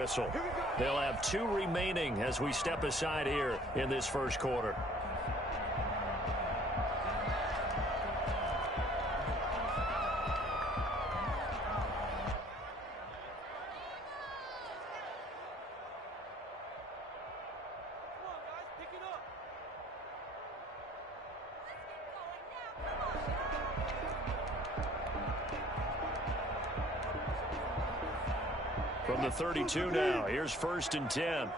whistle. They'll have 2 remaining as we step aside here in this first quarter. From the 32 now, here's 1st and 10.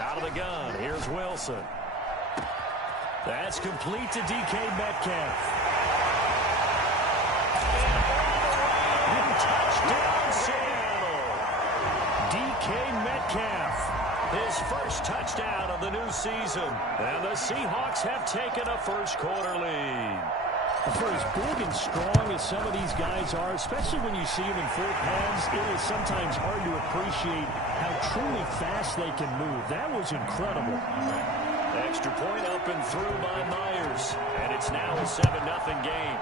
Out of the gun, here's Wilson. That's complete to DK Metcalf. And touchdown, Seattle. DK Metcalf, his first touchdown of the new season. And the Seahawks have taken a first quarter lead. For as big and strong as some of these guys are, especially when you see them in full pads, it is sometimes hard to appreciate how truly fast they can move. That was incredible. Extra point up and through by Myers. And it's now a 7-0 game.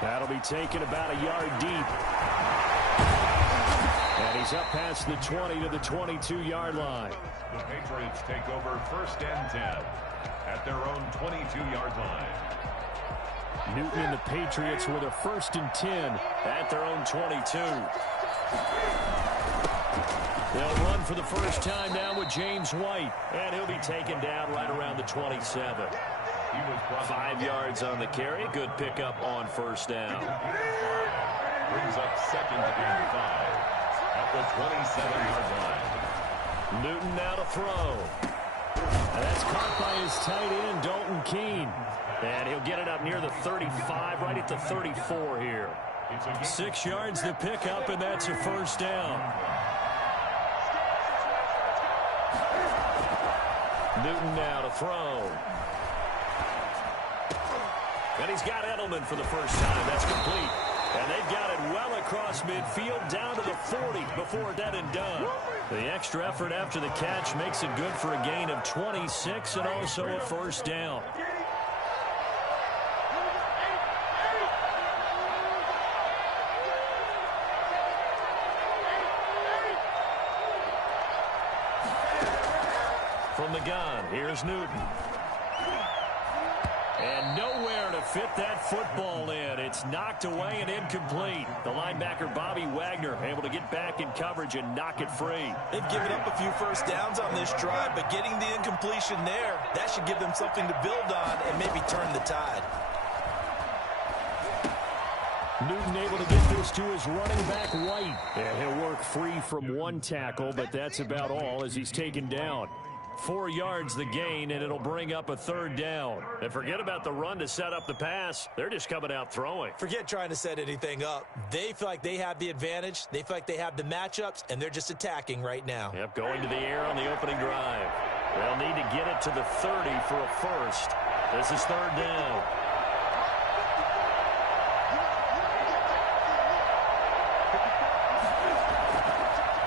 That'll be taken about a yard deep. And he's up past the 20 to the 22-yard line. The Patriots take over 1st and 10. At their own 22-yard line. Newton and the Patriots with a 1st and 10 at their own 22. They'll run for the first time now with James White, and he'll be taken down right around the 27. 5 yards on the carry. Good pickup on 1st down. Brings up 2nd and 5 at the 27-yard line. Newton now to throw. And that's caught by his tight end, Dalton Keene. And he'll get it up near the 35, right at the 34 here. 6 yards to pick up, and that's a 1st down. Newton now to throw. And he's got Edelman for the first time. That's complete. And they've got it well across midfield, down to the 40 before dead and done. The extra effort after the catch makes it good for a gain of 26 and also a 1st down. From the gun, here's Newton. And nowhere to fit that football in. It's knocked away and incomplete. The linebacker, Bobby Wagner, able to get back in coverage and knock it free. They've given up a few 1st downs on this drive, but getting the incompletion there, that should give them something to build on and maybe turn the tide. Newton able to get this to his running back, White. And he'll work free from 1 tackle, but that's about all as he's taken down. 4 yards the gain, and it'll bring up a 3rd down. And forget about the run to set up the pass. They're just coming out throwing. Forget trying to set anything up. They feel like they have the advantage. They feel like they have the matchups, and they're just attacking right now. Yep, going to the air on the opening drive. They'll need to get it to the 30 for a 1st. This is 3rd down.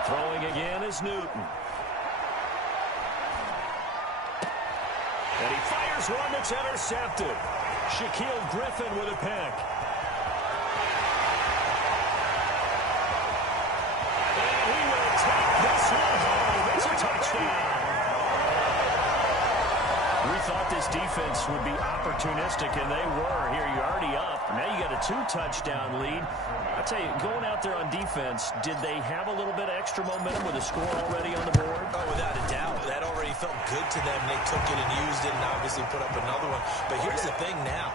Throwing again is Newton. And he fires one that's intercepted. Shaquille Griffin with a pick. And he will take this one home. It's a touchdown. We thought this defense would be opportunistic, and they were. Here, you're already up. Now you got a 2-touchdown lead. I'll tell you, going out there on defense, did they have a little bit of extra momentum with a score already on the board? Oh, without a doubt. That already felt good to them. They took it and used it and obviously put up another one. But here's the thing now.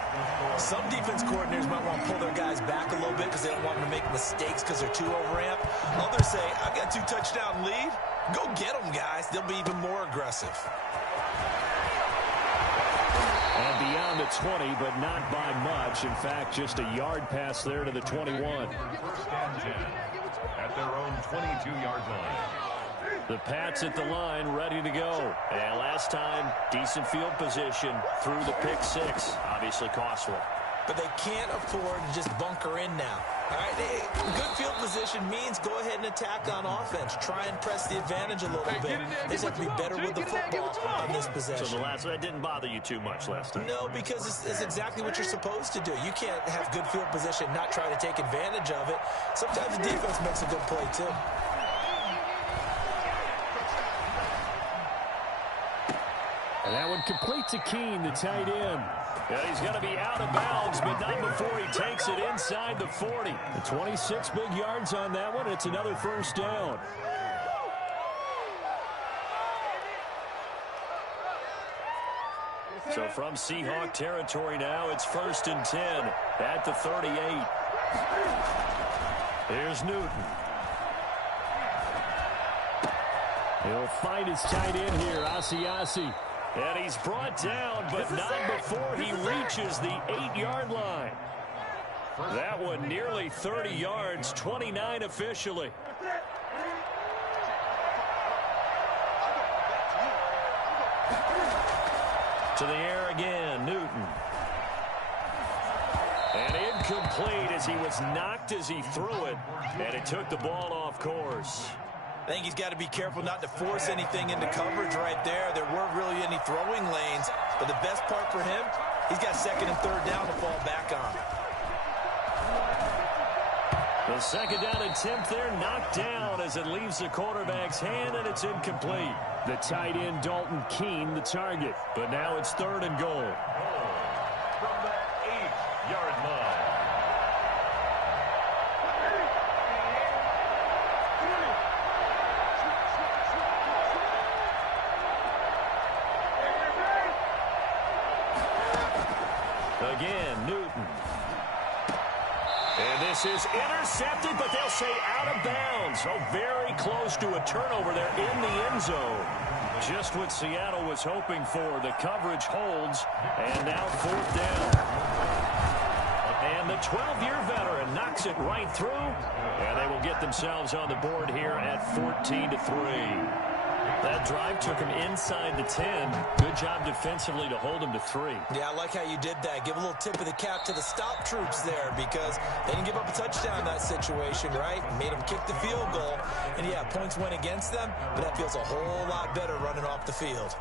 Some defense coordinators might want to pull their guys back a little bit because they don't want them to make mistakes because they're too overamped. Others say, I've got a 2-touchdown lead. Go get them, guys. They'll be even more aggressive. And beyond the 20, but not by much. In fact, just a yard pass there to the 21. 1st and 10 at their own 22-yard line. The Pats at the line, ready to go. And last time, decent field position through the pick 6. Obviously costly. but they can't afford to just bunker in now. All right, good field position means go ahead and attack on offense. Try and press the advantage a little bit. They just have to be better with the football on this possession. So the last one didn't bother you too much last time? No, because it's exactly what you're supposed to do. You can't have good field position, not try to take advantage of it. Sometimes the defense makes a good play, too. And that one complete to Keene, the tight end. Yeah, he's going to be out of bounds, but not before he takes it inside the 40. The 26 big yards on that one. It's another first down. So from Seahawk territory now, it's 1st and 10 at the 38. Here's Newton. He'll find his tight end here, Asiasi. And he's brought down, but not before he reaches the 8-yard line. That one nearly 30 yards, 29 officially. To the air again, Newton. And incomplete as he was knocked as he threw it, and it took the ball off course. I think he's got to be careful not to force anything into coverage right there. There weren't really any throwing lanes, but the best part for him, he's got 2nd and 3rd down to fall back on. The 2nd down attempt there knocked down as it leaves the quarterback's hand, and it's incomplete. The tight end, Dalton Keene, the target. But now it's 3rd and goal. From the 8-yard line. Again, Newton. And this is intercepted, but they'll say out of bounds. Oh, very close to a turnover there in the end zone. Just what Seattle was hoping for. The coverage holds, and now 4th down. And the 12-year veteran knocks it right through, and they will get themselves on the board here at 14-3. That drive took him inside the 10. Good job defensively to hold him to 3. Yeah, I like how you did that. Give a little tip of the cap to the stop troops there because they didn't give up a touchdown in that situation, right? Made them kick the field goal. And, yeah, points went against them, but that feels a whole lot better running off the field.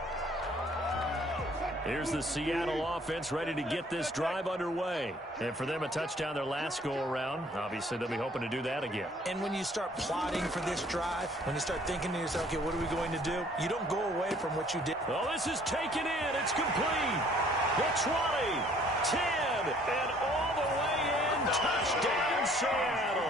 Here's the Seattle offense ready to get this drive underway. And for them, a touchdown their last go-around. Obviously, they'll be hoping to do that again. And when you start plotting for this drive, when you start thinking to yourself, okay, what are we going to do? You don't go away from what you did. Well, this is taken in. It's complete. The 20, 10, and all the way in. Touchdown, Seattle.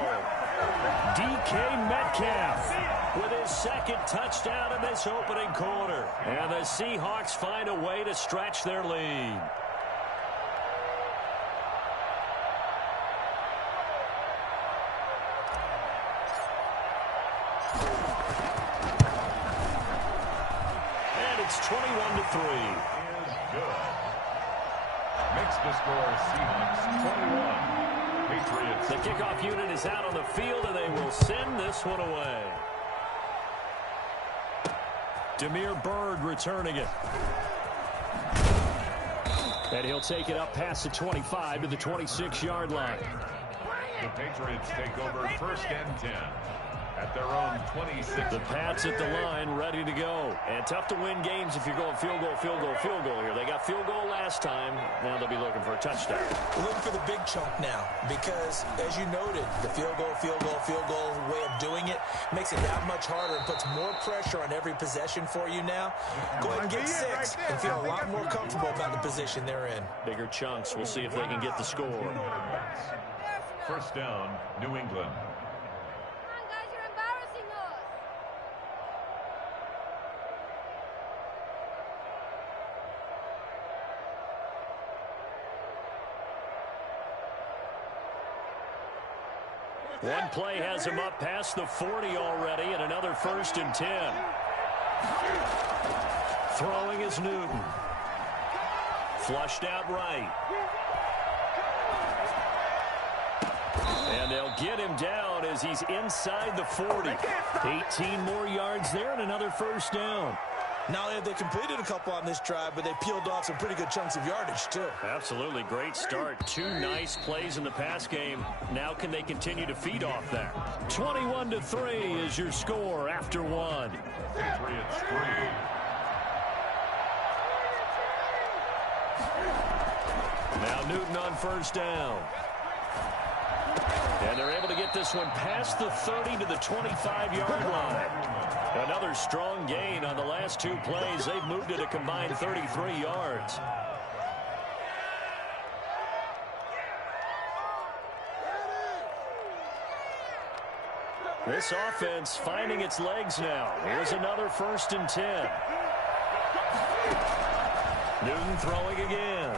DK Metcalf with his 2nd touchdown in this opening quarter. And the Seahawks find a way to stretch their lead. And it's 21-3. Good. Makes the score Seahawks 21. Patriots. The kickoff unit is out on the field, and they will send this one away. Damiere Byrd returning it. And he'll take it up past the 25 to the 26-yard line. The Patriots take over 1st and 10 at their own 26. The Pats at the line, ready to go. And tough to win games if you're going field goal, field goal, field goal here. They got field goal last time. Now they'll be looking for a touchdown. We're looking for the big chunk now because, as you noted, the field goal way of doing it makes it that much harder and puts more pressure on every possession for you now. Go ahead and get 6 and feel a lot more comfortable about the position they're in. Bigger chunks. We'll see if they can get the score. 1st down, New England. One play has him up past the 40 already, and another 1st and 10. Throwing is Newton. Flushed out right. And they'll get him down as he's inside the 40. 18 more yards there and another 1st down. Not only have they completed a couple on this drive, but they peeled off some pretty good chunks of yardage, too. Absolutely. Great start. 2 nice plays in the pass game. Now can they continue to feed off that? 21-3 is your score after 1. Patriots 3. Now Newton on first down. And they're able to get this one past the 30 to the 25-yard line. Another strong gain on the last 2 plays. They've moved it a combined 33 yards. This offense finding its legs now. Here's another 1st and 10. Newton throwing again.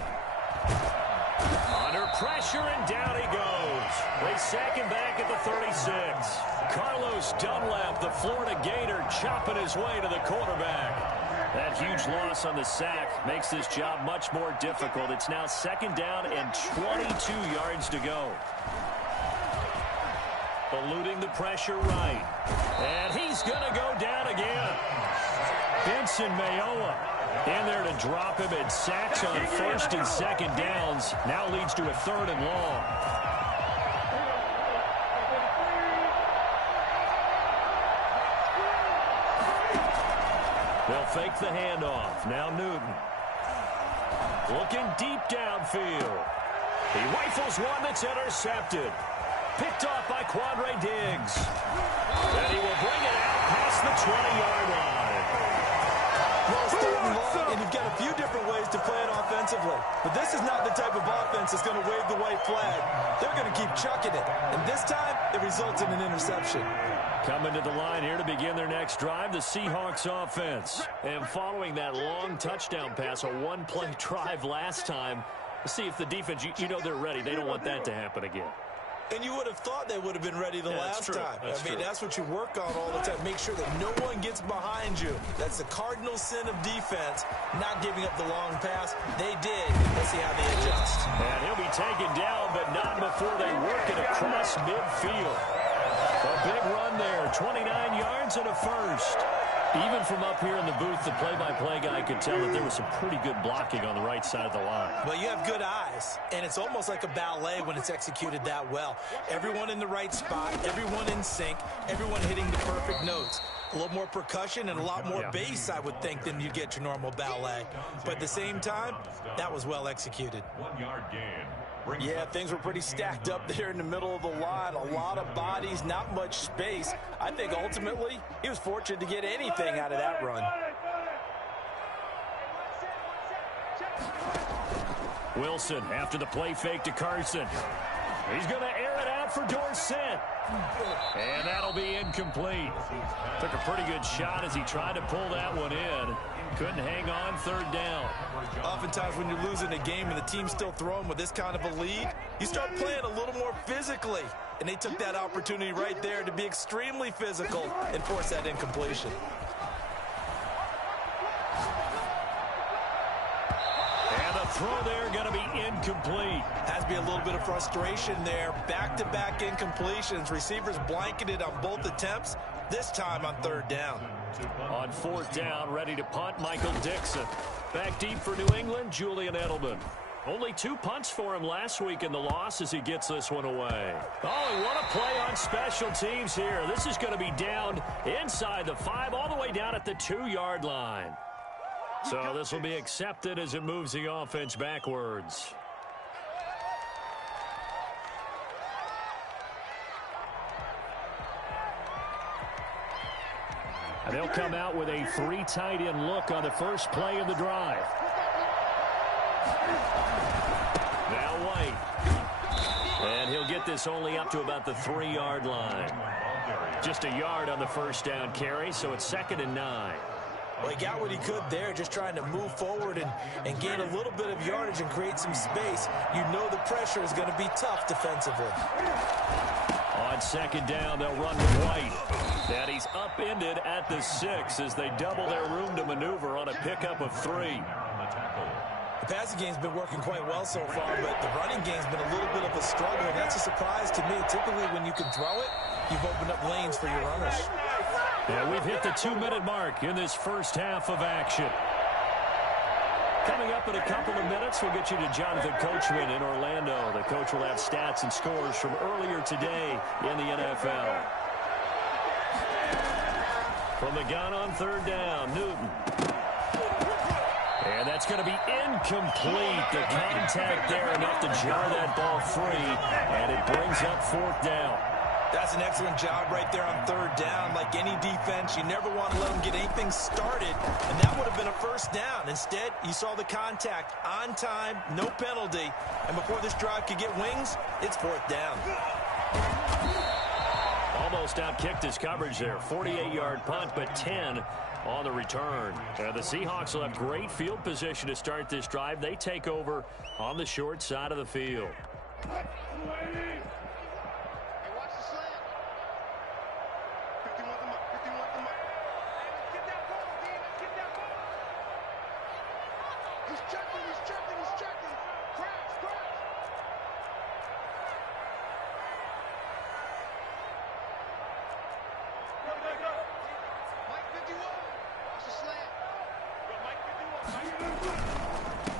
Under pressure, and down he goes. They sack him back at the 36. Carlos Dunlap, the Florida Gator, chopping his way to the quarterback. That huge loss on the sack makes this job much more difficult. It's now 2nd down and 22 yards to go. Eluding the pressure right. And he's going to go down again. Benson Mayowa in there to drop him, and sacks on 1st and 2nd downs. Now leads to a 3rd and long. They'll fake the handoff. Now Newton. Looking deep downfield. He rifles one that's intercepted. Picked off by Quandre Diggs. And he will bring it out past the 20-yard line. Well, it's 3rd and long, and you've got a few different ways to play it offensively. But this is not the type of offense that's going to wave the white flag. They're going to keep chucking it. And this time, it results in an interception. Coming to the line here to begin their next drive, the Seahawks offense. And following that long touchdown pass, a 1-play drive last time, let's see if the defense, you know they're ready. They don't want that to happen again. And you would have thought they would have been ready the last time. That's what you work on all the time. Make sure that no one gets behind you. That's the cardinal sin of defense, not giving up the long pass. They did. Let's see how they adjust. And he'll be taken down, but not before they work it across midfield. A big run there, 29 yards and a 1st. Even from up here in the booth, the play-by-play guy could tell that there was some pretty good blocking on the right side of the line. Well, you have good eyes, and it's almost like a ballet when it's executed that well. Everyone in the right spot, everyone in sync, everyone hitting the perfect notes. A little more percussion and a lot more bass, I would think, than you get your normal ballet. But at the same time, that was well executed. 1-yard gain. Yeah, things were pretty stacked up there in the middle of the line. A lot of bodies, not much space. I think ultimately he was fortunate to get anything out of that run. Wilson after the play fake to Carson. He's going to air it out for Dorsett. And that'll be incomplete. Took a pretty good shot as he tried to pull that one in. Couldn't hang on, 3rd down. Oftentimes when you're losing a game and the team's still throwing with this kind of a lead, you start playing a little more physically. And they took that opportunity right there to be extremely physical and force that incompletion. And the throw there going to be incomplete. Has to be a little bit of frustration there. Back-to-back incompletions. Receivers blanketed on both attempts, this time on 3rd down. On 4th down, ready to punt, Michael Dixon. Back deep for New England, Julian Edelman. Only 2 punts for him last week in the loss as he gets this one away. Oh, and what a play on special teams here. This is going to be down inside the 5, all the way down at the 2-yard line. So this will be accepted as it moves the offense backwards. And they'll come out with a 3 tight end look on the first play of the drive. Now White. And he'll get this only up to about the 3-yard line. Just a yard on the first down carry, so it's 2nd and 9. Well, he got what he could there, just trying to move forward and gain a little bit of yardage and create some space. You know the pressure is going to be tough defensively. On 2nd down, they'll run with White. And he's upended at the 6 as they double their room to maneuver on a pickup of 3. The passing game's been working quite well so far, but the running game's been a little bit of a struggle, and that's a surprise to me. Typically, when you can throw it, you've opened up lanes for your runners. And we've hit the 2-minute mark in this first half of action. Coming up in a couple of minutes, we'll get you to Jonathan Coachman in Orlando. The coach will have stats and scores from earlier today in the NFL. From the gun on third down, Newton. And that's going to be incomplete. The contact there enough to jar that ball free, and it brings up fourth down. That's an excellent job right there on third down. Like any defense, you never want to let them get anything started, and that would have been a first down. Instead, you saw the contact on time, no penalty, and before this drive could get wings, it's fourth down. Almost outkicked his coverage there. 48-yard punt, but 10 on the return. The Seahawks will have great field position to start this drive. They take over on the short side of the field.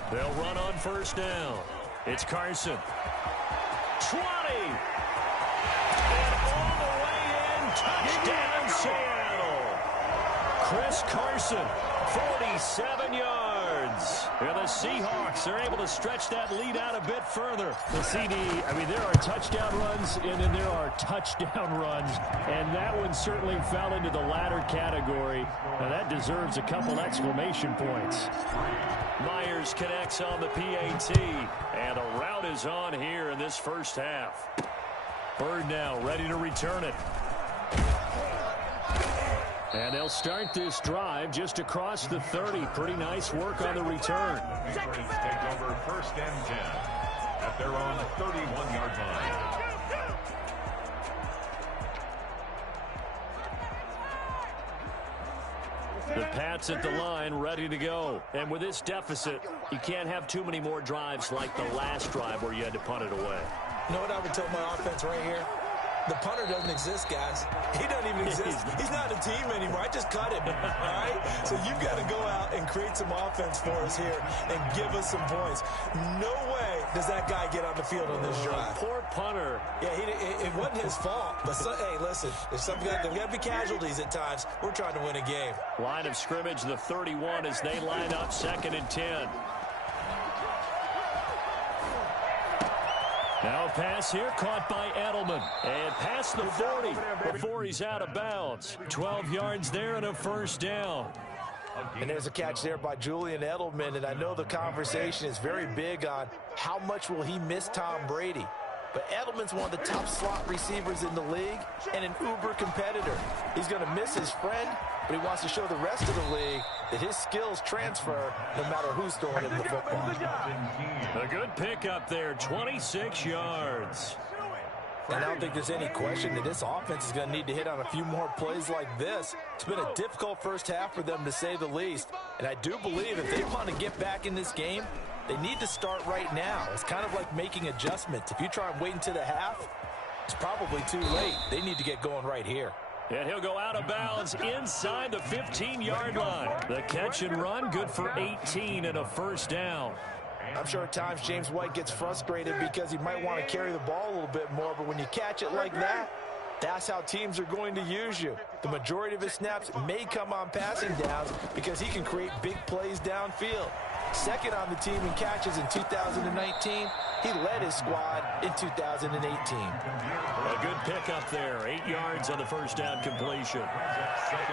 They'll run on first down. It's Carson. 20. And all the way in. Touchdown, Seattle. Chris Carson, 47 yards. And the Seahawks are able to stretch that lead out a bit further. The CD, I mean, there are touchdown runs, and then there are touchdown runs. And that one certainly fell into the latter category. Now, that deserves a couple exclamation points. Myers connects on the PAT, and the route is on here in this first half. Bird now ready to return it. And they'll start this drive just across the 30. Pretty nice work on the return. Patriots take over first and 10 at their own 31-yard line. The Pats at the line, ready to go. And with this deficit, you can't have too many more drives like the last drive where you had to punt it away. You know what I would tell my offense right here? The punter doesn't exist, guys. He doesn't even exist. He's not a team anymore. I just cut him, all right? So you've got to go out and create some offense for us here and give us some points. No way does that guy get on the field on this drive. Poor punter. Yeah, it wasn't his fault. But, hey, listen, there's got to be casualties at times. We're trying to win a game. Line of scrimmage, the 31 as they line up 2nd and 10. Now a pass here caught by Edelman. And past the 40 before he's out of bounds. 12 yards there and a first down. And there's a catch there by Julian Edelman. And I know the conversation is very big on how much will he miss Tom Brady. But Edelman's one of the top slot receivers in the league and an uber competitor. He's going to miss his friend, but he wants to show the rest of the league that his skills transfer no matter who's throwing him the football. A good pickup there, 26 yards. And I don't think there's any question that this offense is going to need to hit on a few more plays like this. It's been a difficult first half for them, to say the least. And I do believe if they want to get back in this game, they need to start right now. It's kind of like making adjustments. If you try and wait until the half, it's probably too late. They need to get going right here. And he'll go out of bounds inside the 15-yard line. The catch and run, good for 18 and a first down. I'm sure at times James White gets frustrated because he might want to carry the ball a little bit more, but when you catch it like that, that's how teams are going to use you. The majority of his snaps may come on passing downs because he can create big plays downfield. Second on the team in catches in 2019. He led his squad in 2018. A good pickup there. 8 yards on the first down completion.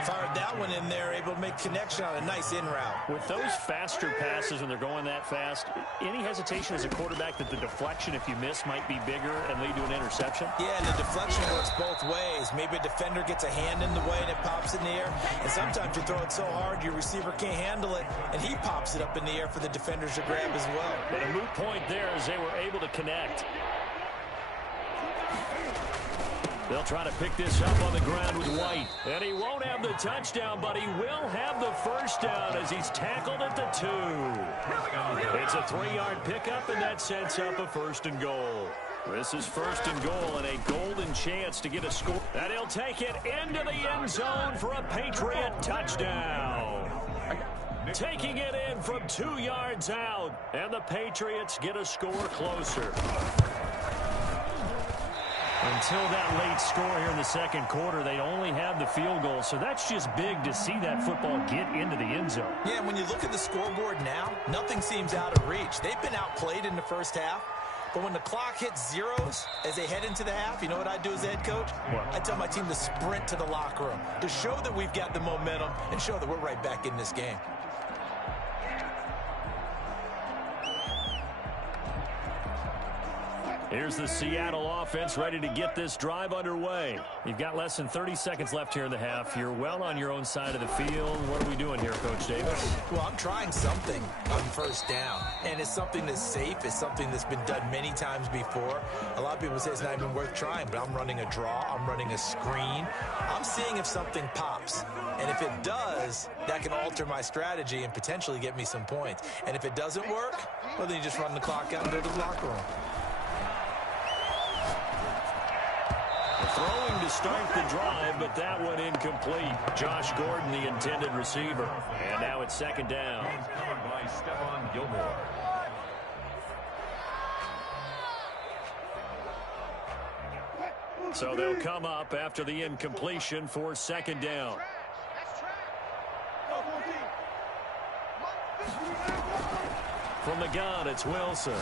Fired that one in there, able to make connection on a nice in route. With those faster passes when they're going that fast, any hesitation as a quarterback that the deflection, if you miss, might be bigger and lead to an interception? Yeah, and the deflection works both ways. Maybe a defender gets a hand in the way and it pops in the air. And sometimes you throw it so hard your receiver can't handle it, and he pops it up in the air for the defenders to grab as well. But a moot point there as they were able to connect. They'll try to pick this up on the ground with White. And he won't have the touchdown, but he will have the first down as he's tackled at the 2. It's a 3-yard pickup, and that sets up a 1st and goal. This is 1st and goal and a golden chance to get a score. And he'll take it into the end zone for a Patriot touchdown. Taking it in from 2 yards out. And the Patriots get a score closer. Until that late score here in the second quarter, they only had the field goal. So that's just big to see that football get into the end zone. Yeah, and when you look at the scoreboard now, nothing seems out of reach. They've been outplayed in the first half. But when the clock hits zeros as they head into the half, you know what I do as a head coach? I tell my team to sprint to the locker room to show that we've got the momentum and show that we're right back in this game. Here's the Seattle offense ready to get this drive underway. You've got less than 30 seconds left here in the half. You're well on your own side of the field. What are we doing here, Coach Davis? Well, I'm trying something on 1st down, and it's something that's safe. It's something that's been done many times before. A lot of people say it's not even worth trying, but I'm running a draw. I'm running a screen. I'm seeing if something pops, and if it does, that can alter my strategy and potentially get me some points. And if it doesn't work, well, then you just run the clock out and go to the locker room. Throwing to start the drive, but that one incomplete. Josh Gordon, the intended receiver. And now it's 2nd down. By Stephon Gilmore. So they'll come up after the incompletion for 2nd down. From the gun, it's Wilson.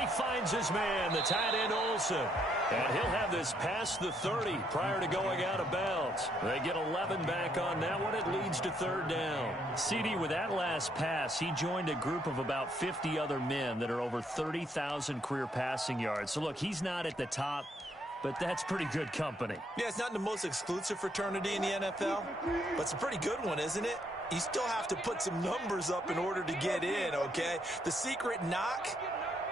He finds his man, the tight end Olsen. And he'll have this past the 30 prior to going out of bounds. They get 11 back on that one. It leads to 3rd down. CD, with that last pass, he joined a group of about 50 other men that are over 30,000 career passing yards. So, look, he's not at the top, but that's pretty good company. Yeah, it's not the most exclusive fraternity in the NFL, but it's a pretty good one, isn't it? You still have to put some numbers up in order to get in, okay? The secret knock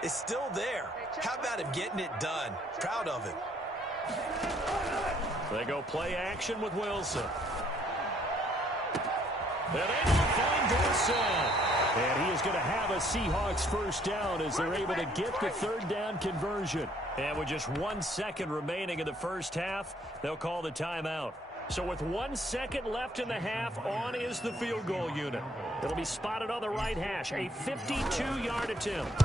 is still there. How about him getting it done? Proud of him. They go play action with Wilson. And able to find Wilson. And he is going to have a Seahawks 1st down as they're able to get the 3rd down conversion. And with just 1 second remaining in the first half, they'll call the timeout. So with 1 second left in the half, on is the field goal unit. It'll be spotted on the right hash. A 52-yard attempt.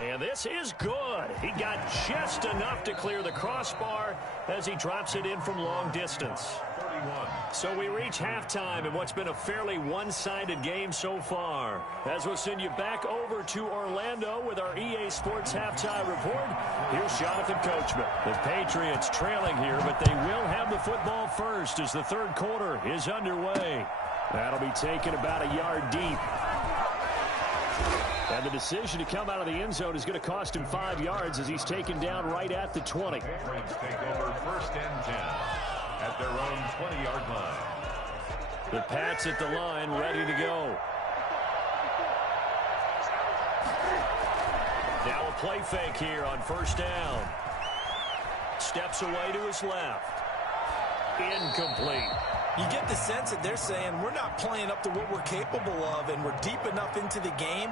And this is good. He got just enough to clear the crossbar as he drops it in from long distance. 31. So we reach halftime in what's been a fairly one-sided game so far. As we'll send you back over to Orlando with our EA Sports Halftime Report, here's Jonathan Coachman. The Patriots trailing here, but they will have the football first as the 3rd quarter is underway. That'll be taken about a yard deep. And the decision to come out of the end zone is going to cost him 5 yards as he's taken down right at the 20. Patriots take over 1st and 10 at their own 20-yard line. The Pats at the line, ready to go. Now a play fake here on 1st down. Steps away to his left. Incomplete. You get the sense that they're saying we're not playing up to what we're capable of, and we're deep enough into the game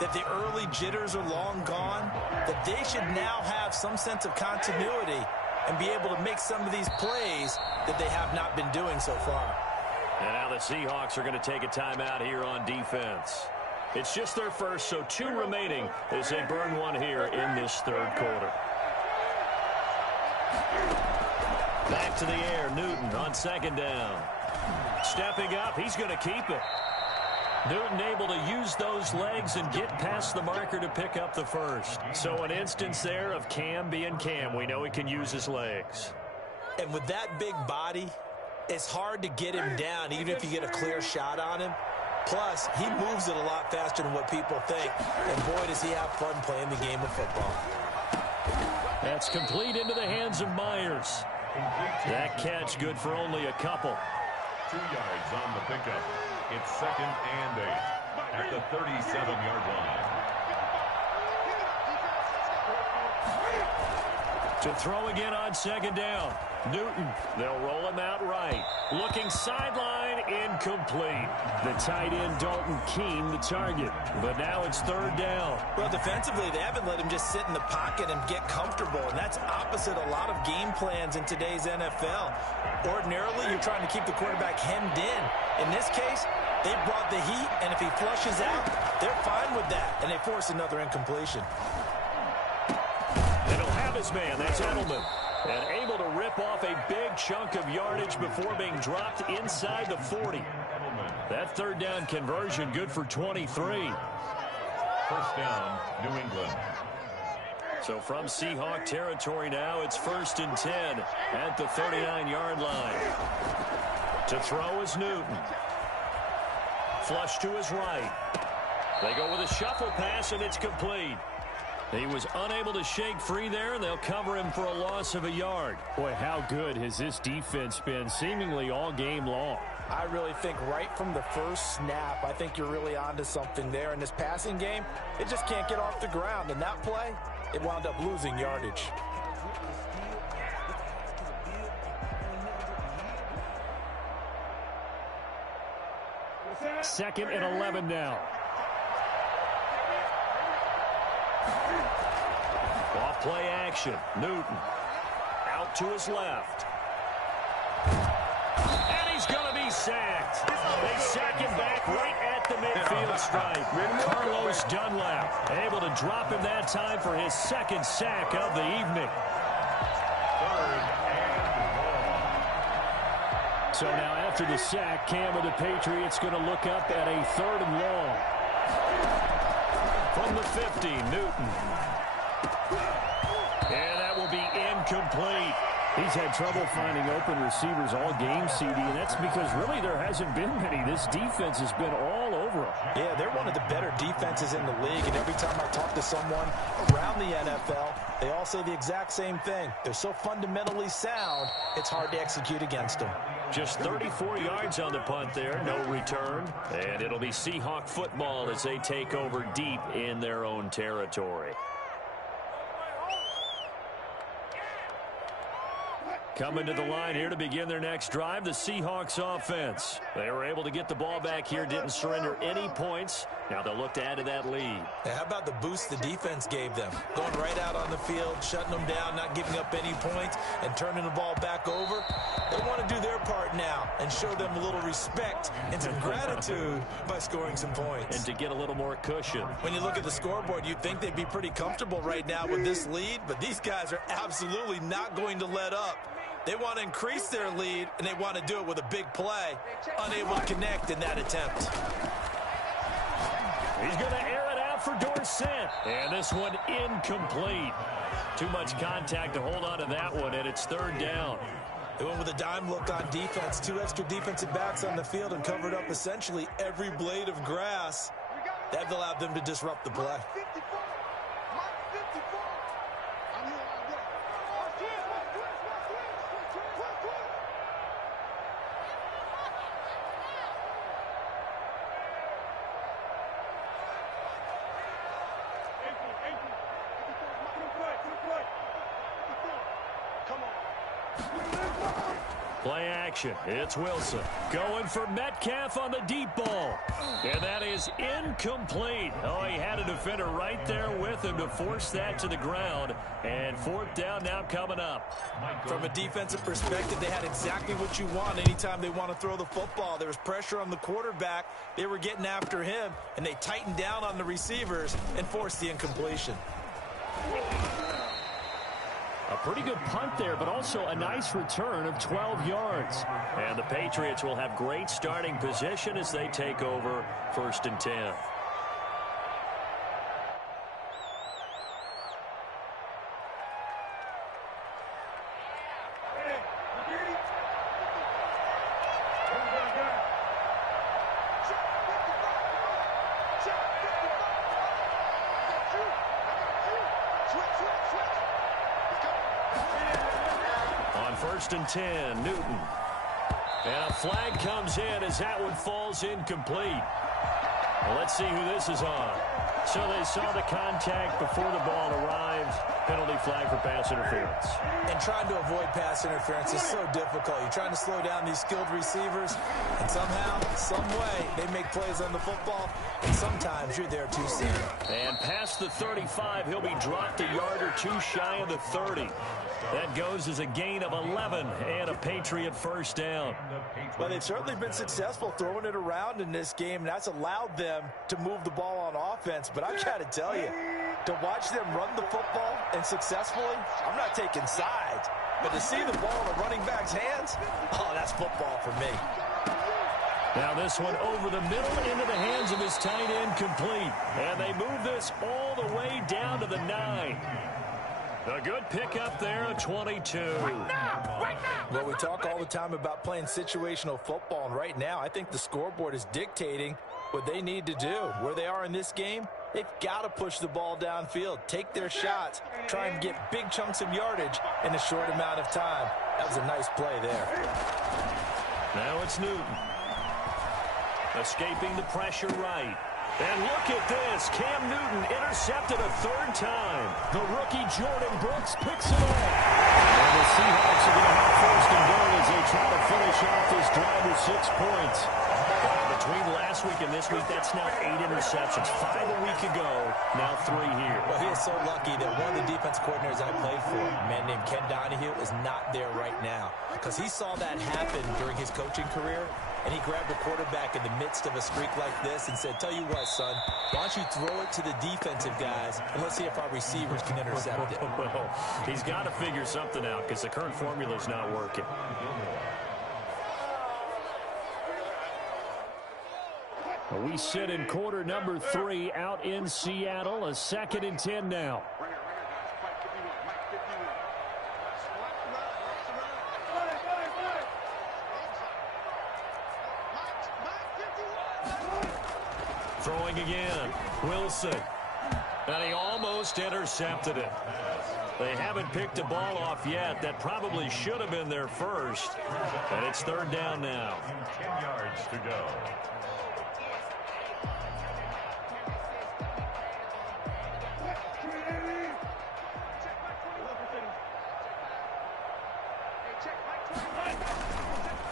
that the early jitters are long gone, that they should now have some sense of continuity and be able to make some of these plays that they have not been doing so far. And now the Seahawks are going to take a timeout here on defense. It's just their first, so 2 remaining as they burn one here in this 3rd quarter. Back to the air, Newton on 2nd down. Stepping up, he's going to keep it. Newton able to use those legs and get past the marker to pick up the 1st. So an instance there of Cam being Cam. We know he can use his legs. And with that big body, it's hard to get him down, even if you get a clear shot on him. Plus, he moves it a lot faster than what people think. And boy, does he have fun playing the game of football. That's complete into the hands of Myers. That catch good for only a couple. 2 yards on the pickup. It's 2nd and 8 at the 37-yard line. To throw again on 2nd down. Newton, they'll roll him out right. Looking sideline, and incomplete. The tight end, Dalton Keene, the target. But now it's third down. Well, defensively, they haven't let him just sit in the pocket and get comfortable, and that's opposite a lot of game plans in today's NFL. Ordinarily, you're trying to keep the quarterback hemmed in. In this case, they brought the heat, and if he flushes out, they're fine with that, and they force another incompletion. And he'll have his man. That's Edelman. And able to rip off a big chunk of yardage before being dropped inside the 40. That third down conversion good for 23. First down, New England. So from Seahawk territory now, it's 1st and 10 at the 39-yard line. To throw is Newton. Flush to his right. They go with a shuffle pass, and it's complete. He was unable to shake free there, and they'll cover him for a loss of a yard. Boy, how good has this defense been seemingly all game long? I really think right from the first snap, I think you're really onto something there. In this passing game, it just can't get off the ground. And that play, it wound up losing yardage. Second and 11 now. Off play action. Newton out to his left. And he's going to be sacked. They sack him back right at the midfield stripe. Carlos Dunlap able to drop him that time for his second sack of the evening. So now after the sack, Cam of the Patriots going to look up at a 3rd and long. From the 50, Newton. And that will be incomplete. He's had trouble finding open receivers all game, CD, and that's because really there hasn't been many. This defense has been all over them. Yeah, they're one of the better defenses in the league, and every time I talk to someone around the NFL, they all say the exact same thing. They're so fundamentally sound, it's hard to execute against them. Just 34 yards on the punt there, no return. And it'll be Seahawk football as they take over deep in their own territory. Coming to the line here to begin their next drive, the Seahawks offense. They were able to get the ball back here, didn't surrender any points. Now they'll look to add to that lead. Now, how about the boost the defense gave them? Going right out on the field, shutting them down, not giving up any points, and turning the ball back over. They want to do their part now and show them a little respect and some gratitude by scoring some points. And to get a little more cushion. When you look at the scoreboard, you'd think they'd be pretty comfortable right now with this lead, but these guys are absolutely not going to let up. They want to increase their lead, and they want to do it with a big play. Unable to connect in that attempt. He's going to air it out for Dorsett. And this one incomplete. Too much contact to hold on to that one, and it's 3rd down. They went with a dime look on defense. 2 extra defensive backs on the field and covered up essentially every blade of grass. That allowed them to disrupt the play. Play action. It's Wilson going for Metcalf on the deep ball. And that is incomplete. Oh, he had a defender right there with him to force that to the ground. And 4th down now coming up. From a defensive perspective, they had exactly what you want anytime they want to throw the football. There was pressure on the quarterback. They were getting after him, and they tightened down on the receivers and forced the incompletion. A pretty good punt there, but also a nice return of 12 yards. And the Patriots will have great starting position as they take over 1st and 10. On 1st and 10, Newton. And a flag comes in as that one falls incomplete. Well, let's see who this is on. So they saw the contact before the ball arrived. Penalty flag for pass interference. And trying to avoid pass interference is so difficult. You're trying to slow down these skilled receivers, and somehow, some way, they make plays on the football, and sometimes you're there too soon. And past the 35, he'll be dropped a yard or two shy of the 30. That goes as a gain of 11 and a Patriot first down. Well, they've certainly been successful throwing it around in this game, and that's allowed them to move the ball on offense. But I've got to tell you, to watch them run the football and successfully, I'm not taking sides. But to see the ball in the running back's hands, oh, that's football for me. Now this one over the middle into the hands of his tight end, complete. And they move this all the way down to the 9. A good pickup there, a 22. Well, we talk all the time about playing situational football, and right now I think the scoreboard is dictating what they need to do. Where they are in this game, they've got to push the ball downfield, take their shots, try and get big chunks of yardage in a short amount of time. That was a nice play there. Now it's Newton. Escaping the pressure right. And look at this. Cam Newton intercepted a third time. The rookie Jordan Brooks picks it up. And the Seahawks are going to have first and goal as they try to finish off this drive with 6 points. Between last week and this week, that's now 8 interceptions. 5 a week ago, now 3 here. Well, he is so lucky that one of the defense coordinators I played for, a man named Ken Donahue, is not there right now. Because he saw that happen during his coaching career, and he grabbed a quarterback in the midst of a streak like this and said, tell you what, son, why don't you throw it to the defensive guys, and let's see if our receivers can intercept it. Well, he's got to figure something out because the current formula is not working. We sit in quarter number 3 out in Seattle. A 2nd and 10 now. Throwing again. Wilson. And he almost intercepted it. They haven't picked a ball off yet. That probably should have been their first. And it's 3rd down now. 10 yards to go.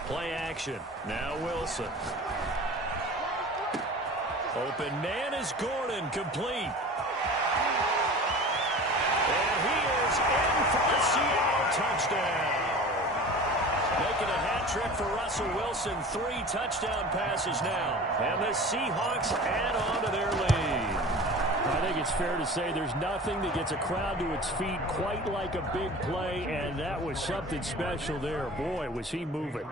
Play action. Now Wilson. Open man is Gordon, complete. And he is in for the Seattle touchdown. Making a hat trick for Russell Wilson. 3 touchdown passes now. And the Seahawks add on to their lead. I think it's fair to say there's nothing that gets a crowd to its feet quite like a big play, and that was something special there. Boy, was he moving.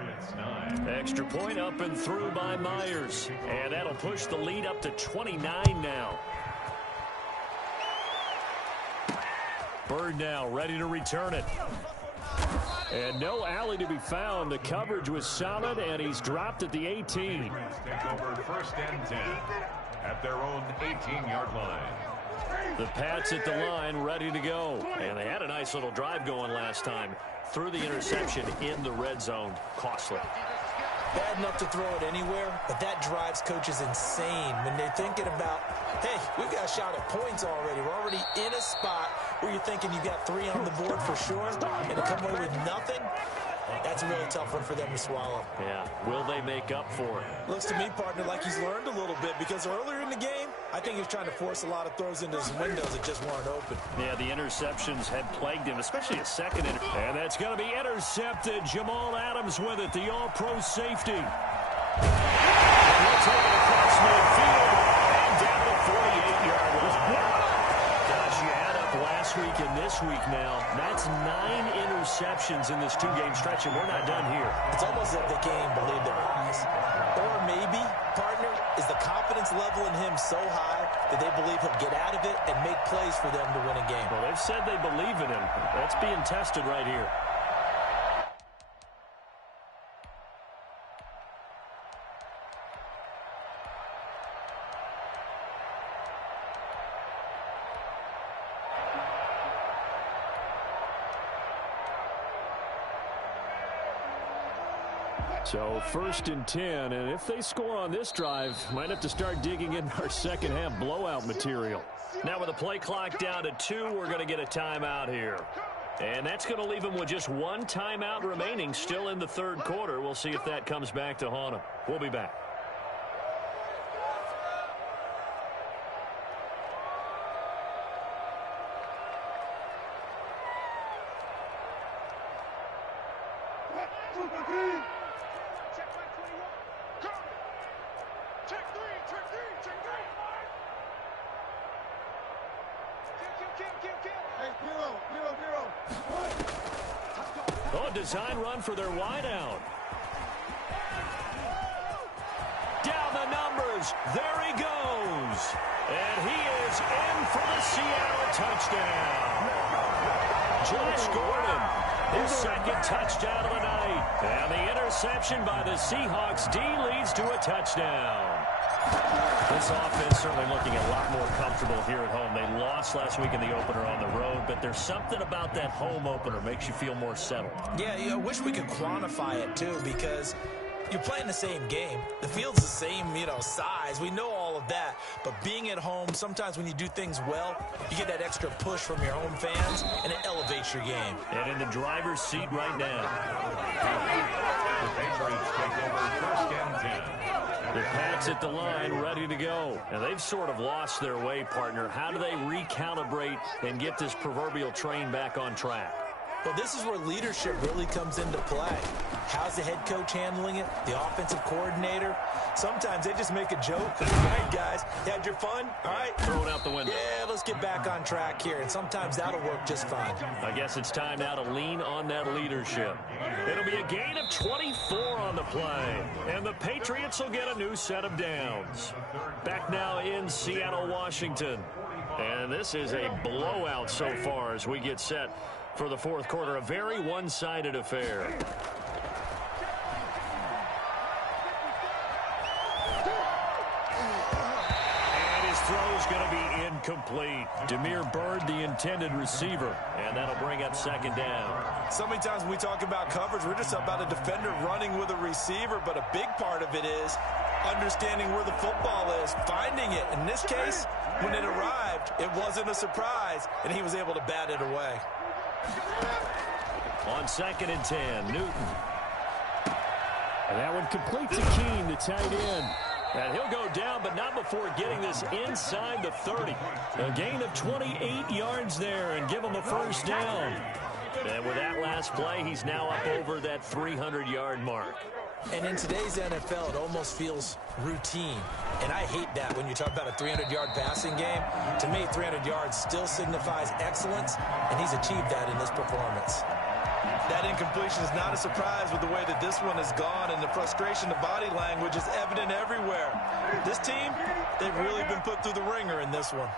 Extra point up and through by Myers, and that'll push the lead up to 29 now. Bird now ready to return it. And no alley to be found. The coverage was solid, and he's dropped at the 18. Take over 1st and 10 at their own 18-yard line. The Pats at the line, ready to go. And they had a nice little drive going last time. Threw the interception in the red zone. Costly. Bad enough to throw it anywhere, but that drives coaches insane when they're thinking about, hey, we've got a shot at points already. We're already in a spot where you're thinking you got 3 on the board for sure, and to come away with nothing, that's a really tough one for them to swallow. Yeah, will they make up for it? Looks to me, partner, like he's learned a little bit, because earlier in the game, I think he was trying to force a lot of throws into his windows that just weren't open. Yeah, the interceptions had plagued him, especially a second. And that's going to be intercepted. Jamal Adams with it, the all-pro safety. And he'll take it across midfield and down to 48-yard line. Gosh, you add up last week and this week now. That's 9 interceptions in this 2-game stretch, and we're not done here. It's almost like they can't even believe their eyes. Or maybe, partner, is the confidence level in him so high that they believe he'll get out of it and make plays for them to win a game. Well, they've said they believe in him. That's being tested right here. So 1st and 10, and if they score on this drive, might have to start digging in our second half blowout material. Now with the play clock down to 2, we're going to get a timeout here. And that's going to leave them with just one timeout remaining still in the 3rd quarter. We'll see if that comes back to haunt them. We'll be back. Oh, design run for their wideout. Down the numbers. There he goes. And he is in for the Seattle touchdown. Josh Gordon, his 2nd touchdown of the night. And the interception by the Seahawks D leads to a touchdown. This offense certainly looking a lot more comfortable here at home. They lost last week in the opener on the road, but there's something about that home opener makes you feel more settled. Yeah, I wish we could quantify it, too, because you're playing the same game. The field's the same, size. We know all of that. But being at home, sometimes when you do things well, you get that extra push from your home fans, and it elevates your game. And in the driver's seat right now. The Patriots take over 1st and 10. The Pats at the line, ready to go. And they've sort of lost their way, partner. How do they recalibrate and get this proverbial train back on track? Well, this is where leadership really comes into play. How's the head coach handling it? The offensive coordinator? Sometimes they just make a joke. All right, guys, you had your fun? All right. Throw it out the window. Yeah, let's get back on track here. And sometimes that'll work just fine. I guess it's time now to lean on that leadership. It'll be a gain of 24 on the play. And the Patriots will get a new set of downs. Back now in Seattle, Washington. And this is a blowout so far as we get set for the 4th quarter. A very one-sided affair. Throw's going to be incomplete. Demir Bird, the intended receiver, and that'll bring up 2nd down. So many times when we talk about coverage, we're just about a defender running with a receiver, but a big part of it is understanding where the football is, finding it. In this case, when it arrived, it wasn't a surprise, and he was able to bat it away. On 2nd and 10, Newton. And that one complete to Keene, the tight end. And he'll go down, but not before getting this inside the 30. A gain of 28 yards there and give him a 1st down. And with that last play, he's now up over that 300-yard mark. And in today's NFL, it almost feels routine. And I hate that when you talk about a 300-yard passing game. To me, 300 yards still signifies excellence, and he's achieved that in this performance. That incompletion is not a surprise with the way that this one has gone, and the frustration, the body language is evident everywhere. This team, they've really been put through the ringer in this one.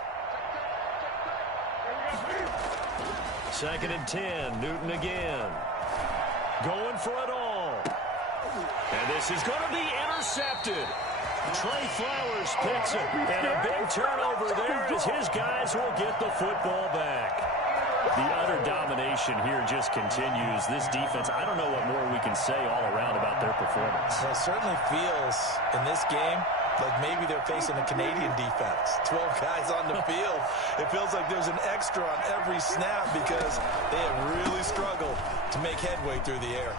2nd and 10, Newton again. Going for it all. And this is going to be intercepted. Trey Flowers picks it, and a big turnover there as his guys will get the football back. The utter domination here just continues. This defense, I don't know what more we can say all around about their performance. Well, it certainly feels in this game like maybe they're facing a Canadian defense. 12 guys on the field. It feels like there's an extra on every snap because they have really struggled to make headway through the air.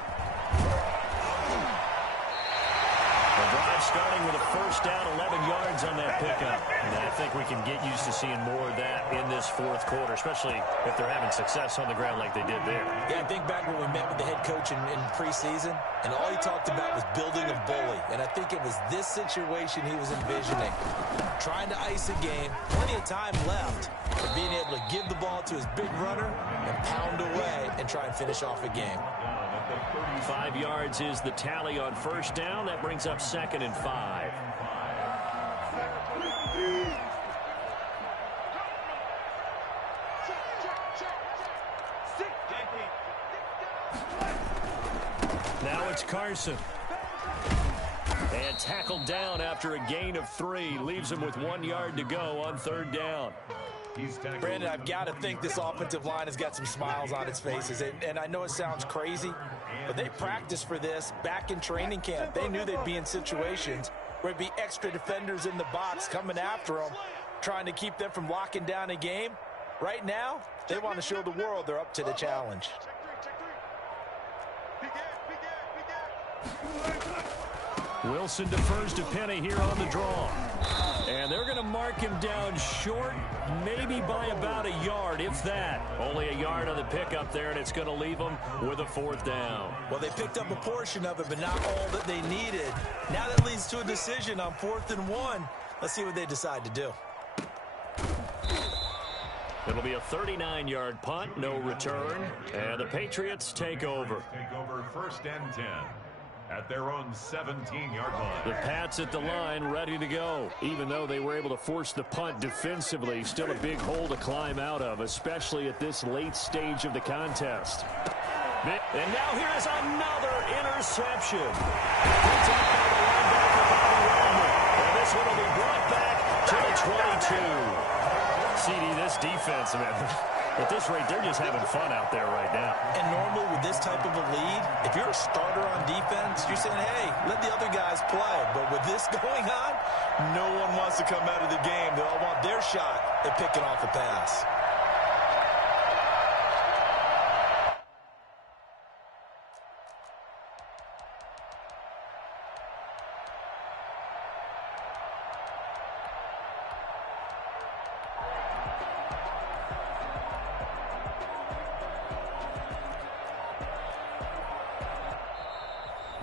The drive starting with a 1st down, 11 yards on that pickup. And I think we can get used to seeing more of that in this 4th quarter, especially if they're having success on the ground like they did there. Yeah, I think back when we met with the head coach in preseason, and all he talked about was building a bully. And I think it was this situation he was envisioning. Trying to ice a game, plenty of time left, but being able to give the ball to his big runner and pound away and try and finish off a game. 5 yards is the tally on 1st down. That brings up 2nd and 5. Now it's Carson. And tackled down after a gain of 3. Leaves him with 1 yard to go on 3rd down. Brandon, I've got to think this offensive line has got some smiles on its faces. And I know it sounds crazy, but they practiced for this back in training camp. They knew they'd be in situations where there'd be extra defenders in the box coming after them, trying to keep them from locking down a game. Right now, they want to show the world they're up to the challenge. Wilson defers to Penny here on the draw. And they're going to mark him down short, maybe by about a yard, if that. Only a yard on the pickup there, and it's going to leave them with a 4th down. Well, they picked up a portion of it, but not all that they needed. Now that leads to a decision on 4th and 1. Let's see what they decide to do. It'll be a 39-yard punt, no return, and the Patriots take over. Take over 1st and 10 at their own 17-yard line. The Pats at the line, ready to go. Even though they were able to force the punt defensively, still a big hole to climb out of, especially at this late stage of the contest. And now here is another interception. And this one will be brought back to the 22. CD, this defense, man, at this rate, they're just having fun out there right now. And normally with this type of a lead, if you're a starter on defense, you're saying, hey, let the other guys play. But with this going on, no one wants to come out of the game. They all want their shot at picking off a pass.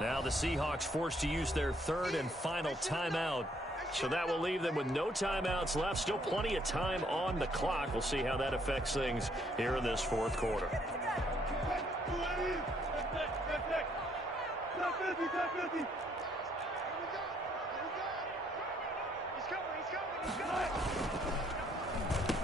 Now the Seahawks forced to use their 3rd and final timeout. So that will leave them with no timeouts left. Still plenty of time on the clock. We'll see how that affects things here in this 4th quarter.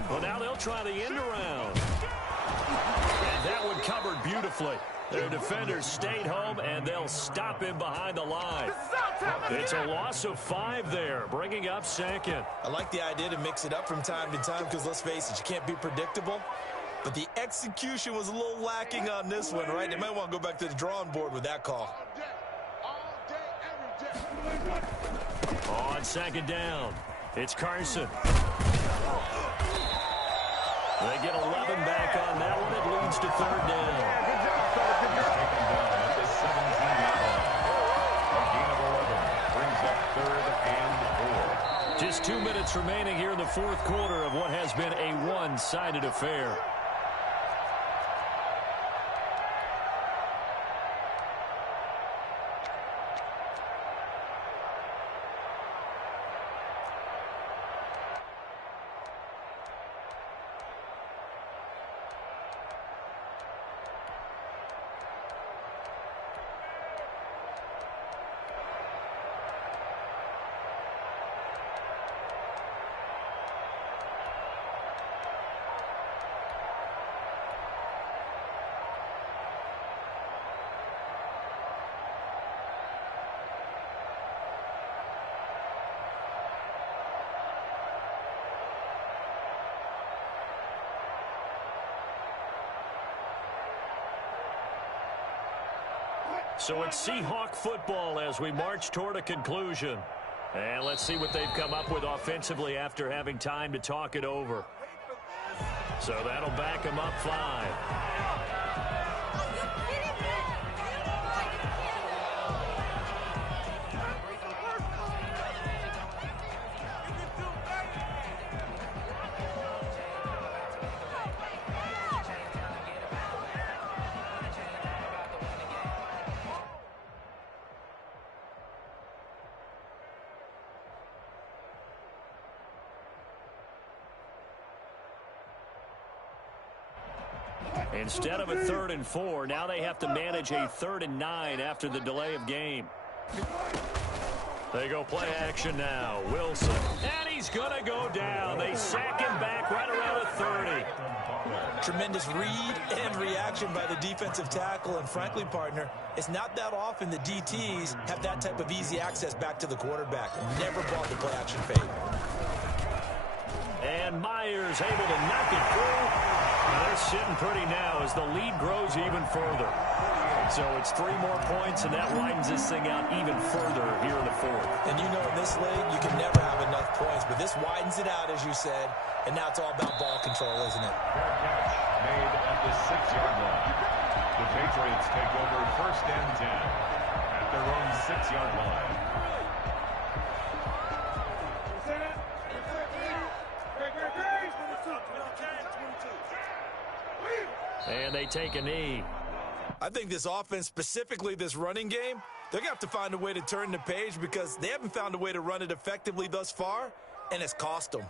Well, now they'll try the end around. And that one covered beautifully. Their defenders stayed home, and they'll stop him behind the line. It's a loss of 5 there, bringing up 2nd. I like the idea to mix it up from time to time because, let's face it, you can't be predictable. But the execution was a little lacking on this one, right? They might want to go back to the drawing board with that call. On 2nd down, it's Carson. They get 11 back on that one. It leads to 3rd down. Just 2 minutes remaining here in the 4th quarter of what has been a one-sided affair. So it's Seahawk football as we march toward a conclusion. And let's see what they've come up with offensively after having time to talk it over. So that'll back them up 5. Instead of a 3rd and 4, now they have to manage a 3rd and 9 after the delay of game. They go play action now. Wilson. And he's going to go down. They sack him back right around the 30. Tremendous read and reaction by the defensive tackle. And frankly, partner, it's not that often the DTs have that type of easy access back to the quarterback. Never bought the play action fade. And Myers able to knock it through. And they're sitting pretty now as the lead grows even further. So it's 3 more points, and that widens this thing out even further here in the fourth. And you know in this league, you can never have enough points, but this widens it out, as you said, and now it's all about ball control, isn't it? Fair catch made at the 6-yard line. The Patriots take over first and 10 at their own 6-yard line. And they take a knee. I think this offense, specifically this running game, they're going to have to find a way to turn the page because they haven't found a way to run it effectively thus far, and it's cost them.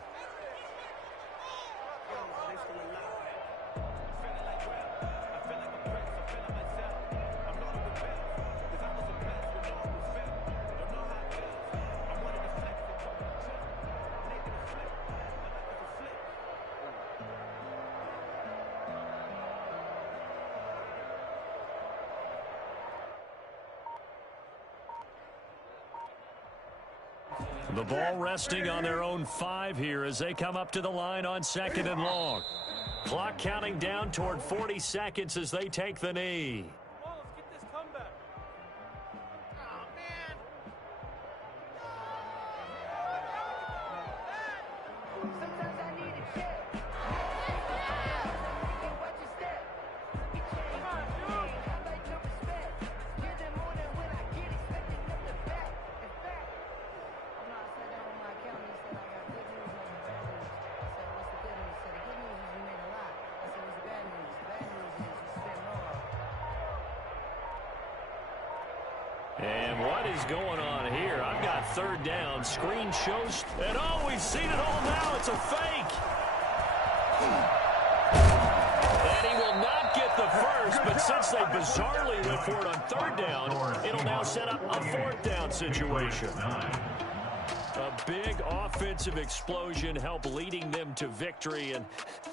The ball resting on their own 5 here as they come up to the line on 2nd and long. Clock counting down toward 40 seconds as they take the knee. And what is going on here? I've got 3rd down. Screen shows. And oh, we've seen it all now. It's a fake. And he will not get the first, but since they bizarrely went for it on 3rd down, it'll now set up a 4th down situation. A big offensive explosion helped leading them to victory, and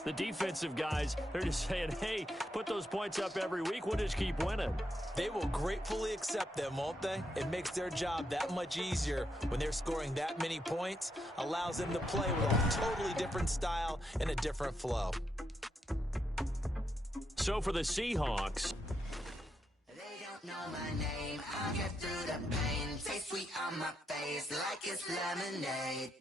the defensive guys, they're just saying, hey, put those points up every week, we'll just keep winning. They will gratefully accept them, won't they? It makes their job that much easier when they're scoring that many points, allows them to play with a totally different style and a different flow. So for the Seahawks, know my name, I'll get through the pain. Taste sweet on my face like it's lemonade.